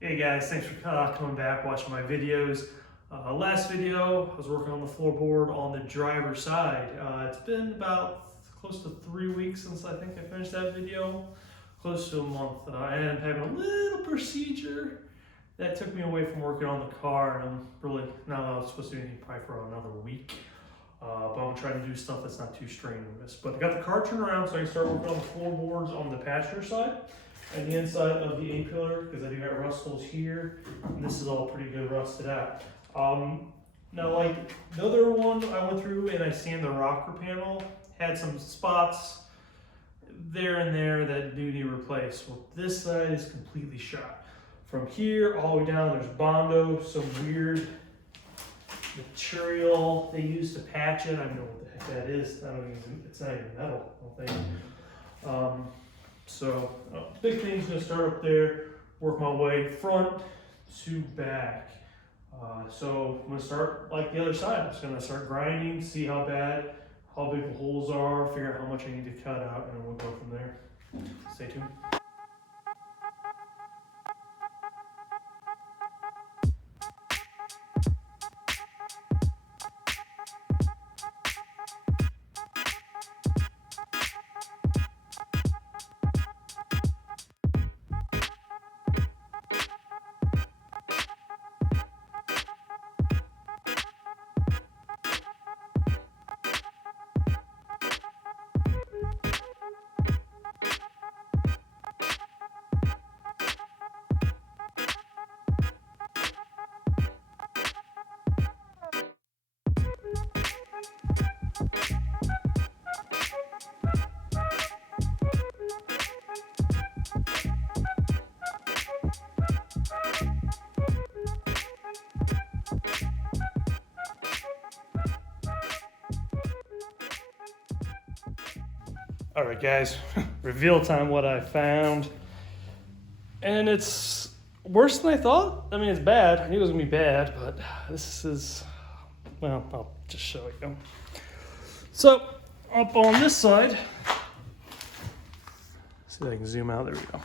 Hey guys, thanks for coming back, watching my videos. Last video, I was working on the floorboard on the driver's side. It's been about close to 3 weeks since I think I finished that video, close to a month. I ended up having a little procedure that took me away from working on the car, and I'm really, now I was supposed to do anything probably for another week. But I'm trying to do stuff that's not too strenuous. But I got the car turned around so I can start working on the floorboards on the passenger side and the inside of the A-pillar, because I do got rust holes here, and this is all pretty good rusted out. Now, like the other one I went through and I sanded the rocker panel, had some spots there and there that do need replaced. Well, this side is completely shot. From here all the way down, there's Bondo, some weird material they use to patch it. I don't know what the heck that is. It's not even metal, I don't think. So big thing's gonna start up there, work my way front to back. So I'm gonna start like the other side. I'm just gonna start grinding, see how bad, how big the holes are, figure out how much I need to cut out, and then we'll go from there. Stay tuned. All right, guys, reveal time what I found. And it's worse than I thought. I mean, it's bad. I knew it was gonna be bad, but this is, well, I'll just show you. So, up on this side, see if I can zoom out, there we go.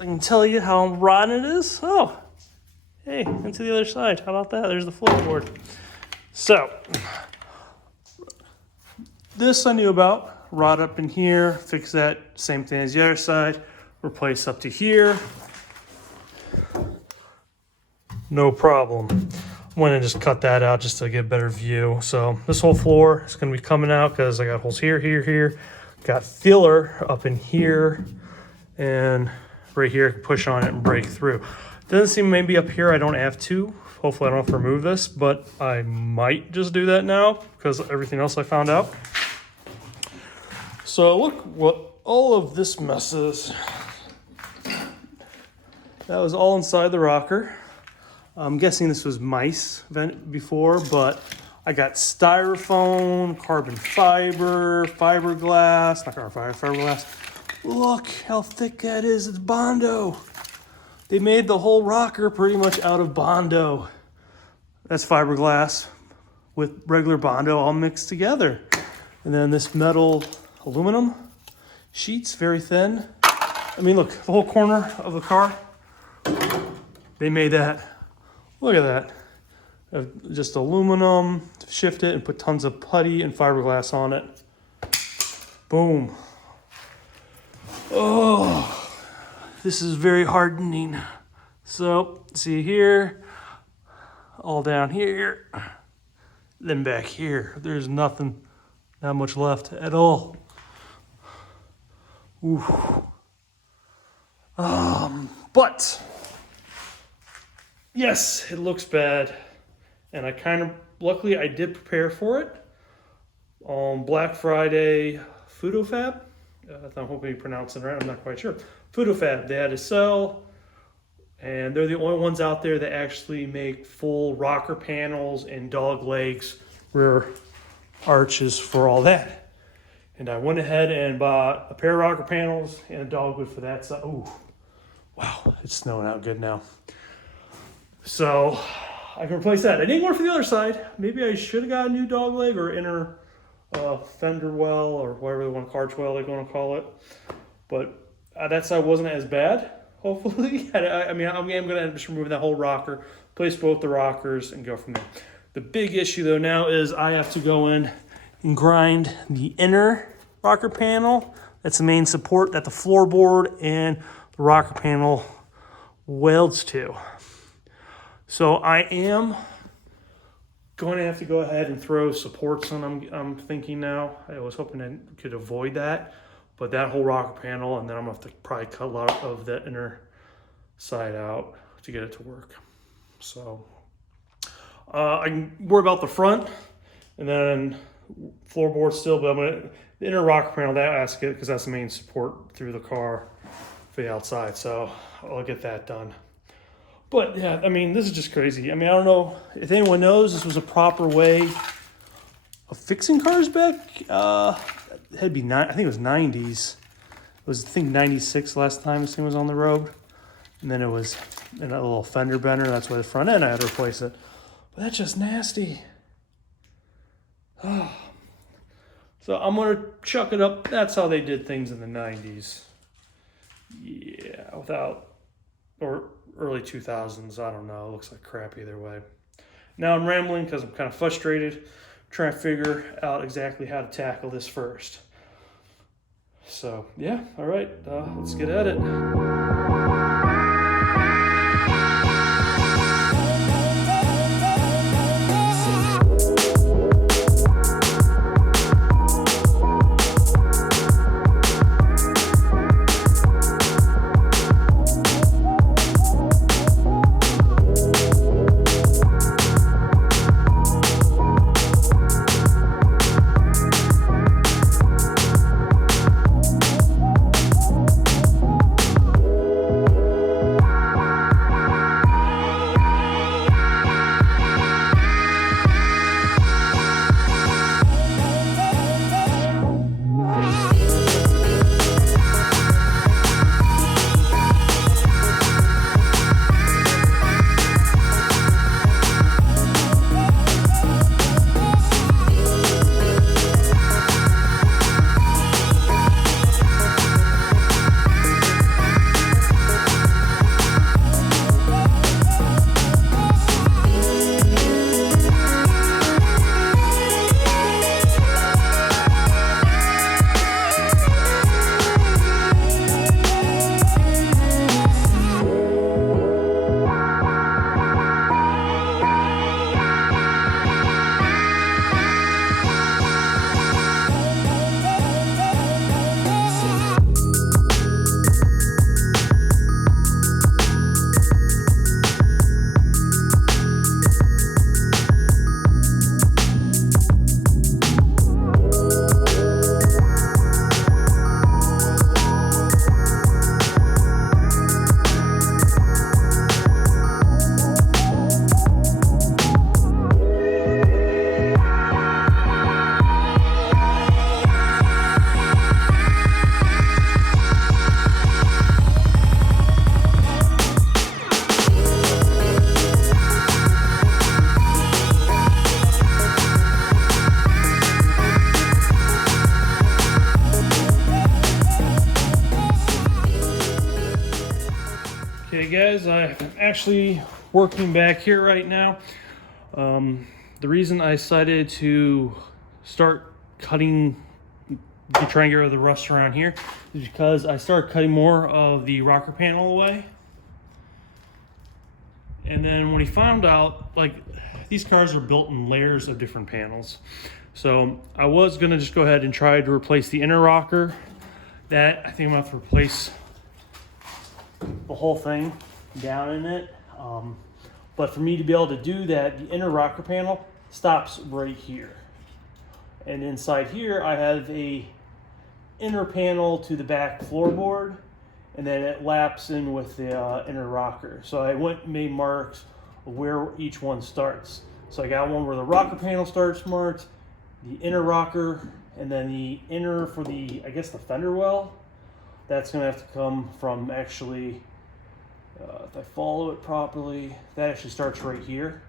I can tell you how rotten it is. Oh, hey, into the other side. How about that? There's the floorboard. So, this I knew about. Rod up in here, fix that, same thing as the other side. Replace up to here. No problem. I went and just cut that out just to get a better view. So this whole floor is gonna be coming out because I got holes here, here, here. Got filler up in here and right here, I can push on it and break through. Doesn't seem maybe up here I don't have to. Hopefully I don't have to remove this, but I might just do that now because everything else I found out. So look what all of this mess is. That was all inside the rocker. I'm guessing this was mice before, but I got styrofoam, carbon fiber, fiberglass, not carbon fiber, fiberglass. Look how thick that is, it's Bondo. They made the whole rocker pretty much out of Bondo. That's fiberglass with regular Bondo all mixed together. And then this metal aluminum sheets, very thin. I mean, look, the whole corner of the car, they made that. Look at that. Just aluminum, shift it and put tons of putty and fiberglass on it. Boom. Oh, this is very hardening. So, see here, all down here, then back here. There's nothing, not much left at all. Ooh. But yes, it looks bad, and I kind of, luckily I did prepare for it on Black Friday. Fab, I'm hoping you pronounce it right, I'm not quite sure. Fab, they had a sell, and they're the only ones out there that actually make full rocker panels and dog legs, rear arches for all that. And I went ahead and bought a pair of rocker panels and a dogwood for that. So, ooh, wow, it's snowing out good now. So I can replace that. I didn't go for the other side. Maybe I should have got a new dog leg or inner fender well or whatever they want to, arch well they want to call it. But that side wasn't as bad, hopefully. I mean, I'm going to just remove that whole rocker, place both the rockers, and go from there. The big issue, though, now is I have to go in and grind the inner rocker panel. That's the main support that the floorboard and the rocker panel welds to. So I am going to have to go ahead and throw supports on. I'm thinking now. I was hoping I could avoid that. But that whole rocker panel, and then I'm going to have to probably cut a lot of the inner side out to get it to work. So I can worry about the front and then floorboard still, but the inner rocker panel, that has to get, because that's the main support through the car for the outside. So I'll get that done. But yeah, I mean, this is just crazy. I mean, I don't know if anyone knows this was a proper way of fixing cars back. It had to be, I think it was 90s. It was, I think, 96 last time this thing was on the road. And then it was in a little fender bender. That's why the front end I had to replace it. But that's just nasty. Oh. So I'm going to chuck it up. That's how they did things in the 90s. Yeah, or early 2000s. I don't know. It looks like crap either way. Now I'm rambling because I'm kind of frustrated, trying to figure out exactly how to tackle this first. So yeah, all right, let's get at it. Okay guys, I'm actually working back here right now. The reason I decided to start cutting, trying to get rid of the rust around here, is because I started cutting more of the rocker panel away. And then when he found out, like, these cars are built in layers of different panels. So I was gonna just go ahead and try to replace the inner rocker. That, I think I'm gonna have to replace the whole thing down in it. But for me to be able to do that, the inner rocker panel stops right here. And inside here, I have a inner panel to the back floorboard, and then it laps in with the inner rocker. So I went and made marks of where each one starts. So I got one where the rocker panel starts marked, the inner rocker, and then the inner for the, I guess, the fender well. That's gonna have to come from actually, if I follow it properly, that actually starts right here.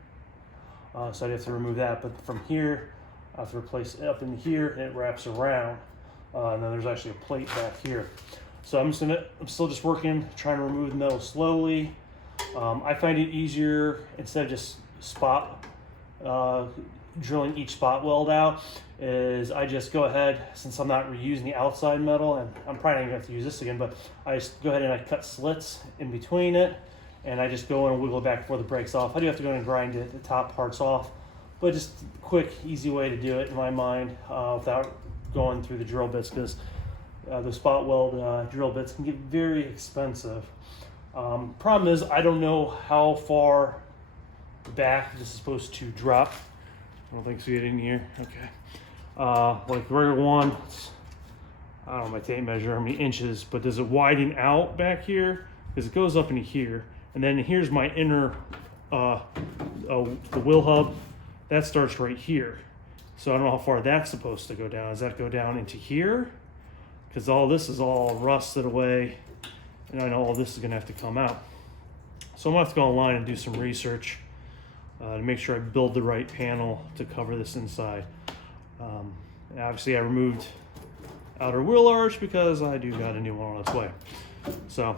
So I'd have to remove that, but from here, I have to replace it up in here, and it wraps around. And then there's actually a plate back here. So I'm still just working, trying to remove the metal slowly. I find it easier, instead of just drilling each spot weld out, is I just go ahead, since I'm not reusing the outside metal, and I'm probably not gonna have to use this again, but I just go ahead and I cut slits in between it, and I just go in and wiggle it back before the breaks off. I do have to go in and grind the top parts off, but just a quick, easy way to do it in my mind, without going through the drill bits, because the spot weld drill bits can get very expensive. Problem is, I don't know how far back this is supposed to drop. I don't think so. Get in here. Okay. Like the regular one, I don't know my tape measure how many inches, but does it widen out back here? Because it goes up into here, and then here's my inner the wheel hub. That starts right here. So I don't know how far that's supposed to go down. Does that go down into here? Because all this is all rusted away, and I know all this is going to have to come out. So I'm going to have to go online and do some research to make sure I build the right panel to cover this inside. And obviously I removed outer wheel arch because I do got a new one on its way. So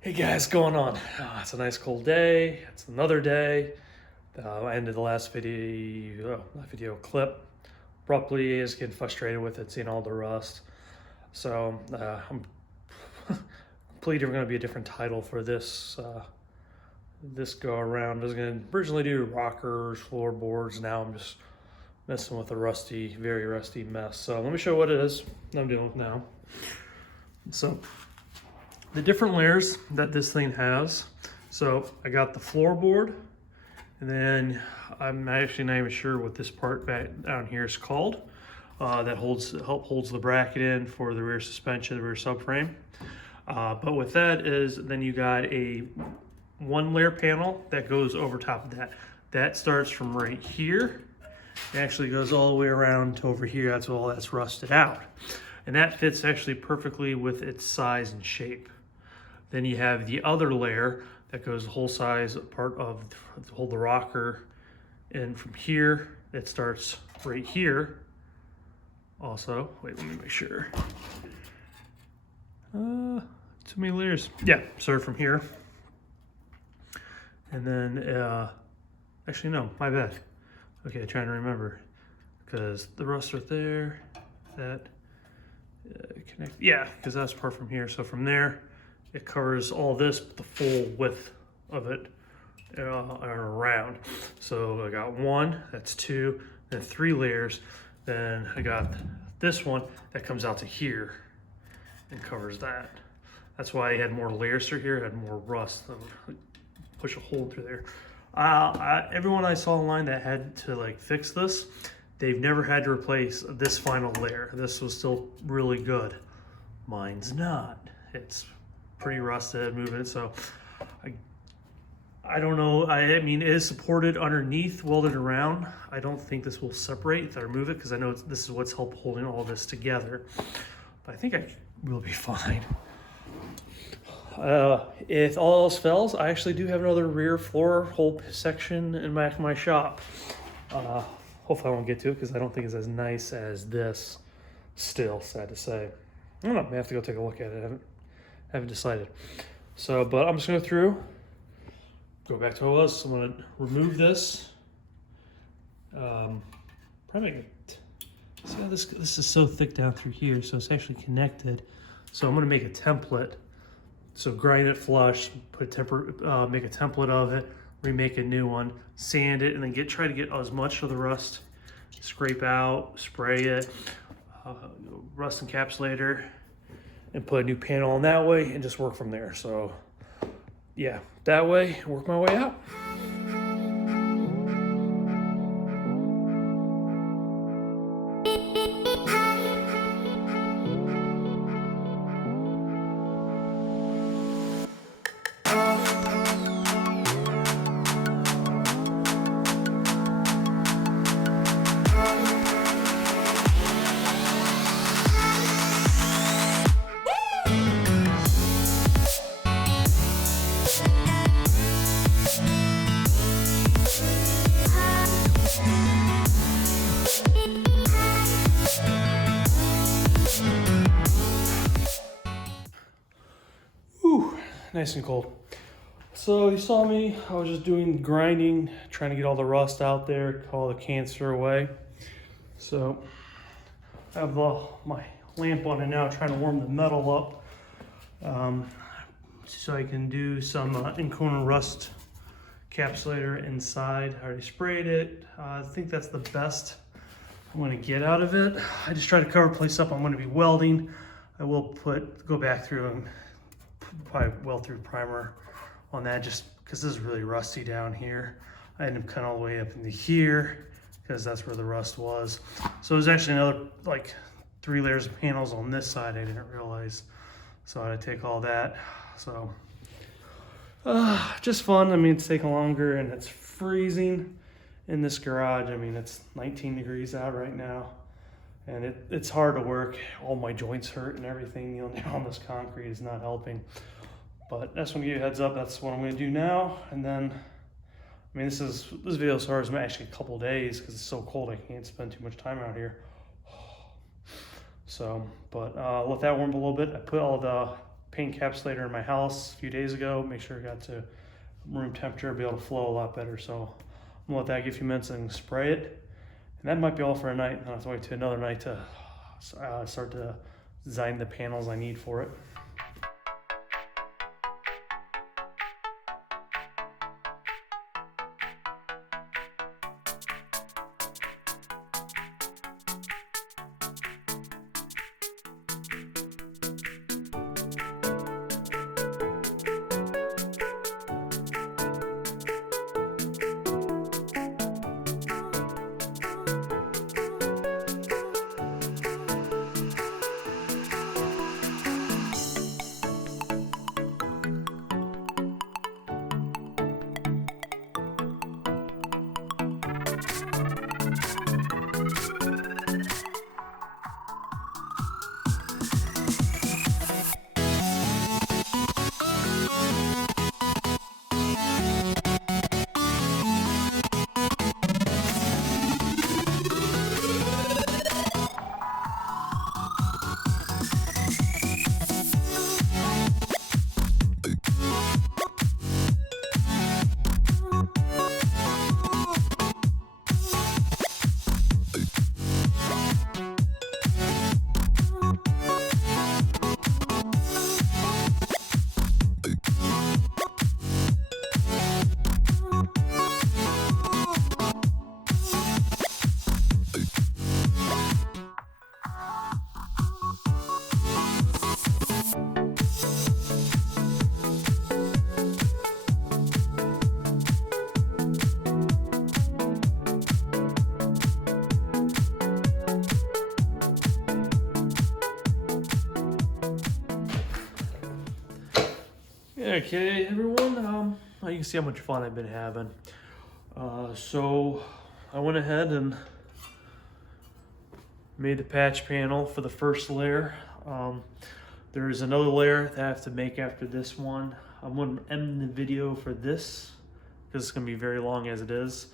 hey guys, going on? It's a nice cold day. It's another day. I ended the last video clip abruptly. Is getting frustrated with it, seeing all the rust. So I'm completely going to be a different title for this this go around. I was going to originally do rockers, floorboards. Now I'm just messing with a rusty, very rusty mess. So let me show you what it is that I'm dealing with now. So the different layers that this thing has. So I got the floorboard, and then I'm actually not even sure what this part back down here is called. That holds the bracket in for the rear suspension, the rear subframe. But with that is, then you got a one layer panel that goes over top of that. That starts from right here. It actually goes all the way around to over here. That's all that's rusted out. And that fits actually perfectly with its size and shape. Then you have the other layer that goes the whole size part of hold the rocker, and from here it starts right here. Also, wait, let me make sure. Too many layers. Yeah, so from here, and then actually no, my bad. Okay, trying to remember, because the rust right there, that connect. Yeah, because that's part from here. So from there, it covers all this, the full width of it around. So I got one, that's two, then three layers. Then I got this one that comes out to here and covers that. That's why I had more layers through here, had more rust. Push a hole through there. Everyone I saw online that had to like fix this, they've never had to replace this final layer. This was still really good. Mine's not. It's pretty rusted, moving. So I don't know. I mean, it is supported underneath, welded around. I don't think this will separate if I remove it, because I know this is what's helped holding all this together. But I think I will be fine. If all else fails, I actually do have another rear floor hole section in my shop. Hopefully I won't get to it, because I don't think it's as nice as this still, sad to say. I don't know, I may have to go take a look at it. I haven't decided. So, but I'm just going to go through, go back to what it was. I'm going to remove this. Probably make it, see how this is so thick down through here, so it's actually connected. So I'm going to make a template. So grind it flush, make a template of it, remake a new one, sand it, and then try to get as much of the rust, scrape out, spray it, rust encapsulator, and put a new panel on that way, and just work from there. So yeah, that way, work my way out. Whew, nice and cold. So you saw me, I was just doing grinding, trying to get all the rust out there, all the cancer away. So I have my lamp on it now, trying to warm the metal up. So I can do some in-corner rust encapsulator inside. I already sprayed it. I think that's the best I'm going to get out of it. I just try to cover place up. I'm going to be welding. I will go back through and probably weld through primer on that, just because this is really rusty down here. I ended up cutting all the way up into here because that's where the rust was. So there's actually another like 3 layers of panels on this side I didn't realize. So I had to take all that. So just fun. I mean, it's taking longer and it's freezing in this garage. I mean, it's 19 degrees out right now and it's hard to work. All my joints hurt and everything. Kneeling down on this concrete is not helping. But I just want to give you a heads up. That's what I'm going to do now. And then, I mean, this video starts actually a couple days because it's so cold. I can't spend too much time out here. So, but let that warm up a little bit. I put all the paint encapsulator in my house a few days ago. Make sure it got to room temperature, be able to flow a lot better. So I'm gonna let that get a few minutes and spray it. And that might be all for a night. I'll have to wait to another night to start to design the panels I need for it. Okay, everyone, you can see how much fun I've been having. So I went ahead and made the patch panel for the first layer. There's another layer that I have to make after this one. I'm going to end the video for this because it's going to be very long as it is.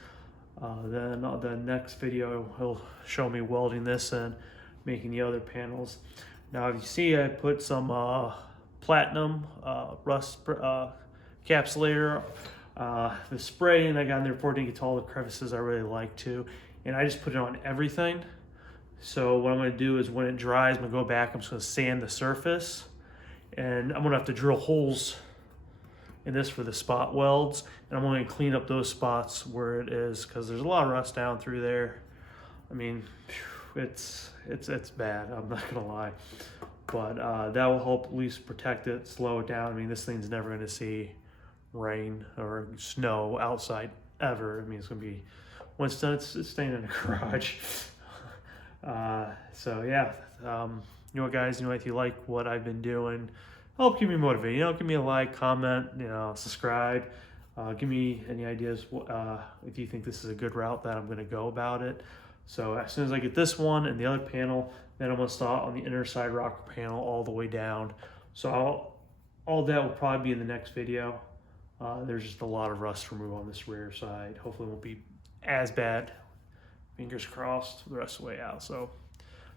Then the next video will show me welding this and making the other panels. Now, if you see, I put some platinum rust encapsulator, the spray, and I got in there before it didn't get to all the crevices I really like to, and I just put it on everything. So what I'm going to do is when it dries, I'm going to go back, I'm just going to sand the surface, and I'm going to have to drill holes in this for the spot welds, and I'm going to clean up those spots where it is, because there's a lot of rust down through there. I mean, it's bad, I'm not going to lie. But that will help at least protect it, slow it down. I mean, this thing's never going to see rain or snow outside ever. I mean, it's gonna be, when it's done, it's staying in the garage. So yeah, you know what, guys, you know, if you like what I've been doing, help keep me motivated. You know, give me a like, comment, you know, subscribe. Give me any ideas if you think this is a good route that I'm going to go about it. So as soon as I get this one and the other panel, then I'm going to start on the inner side rocker panel all the way down. So all that will probably be in the next video. There's just a lot of rust removal on this rear side. Hopefully it won't be as bad. Fingers crossed the rest of the way out. So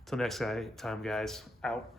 until next time, guys, out.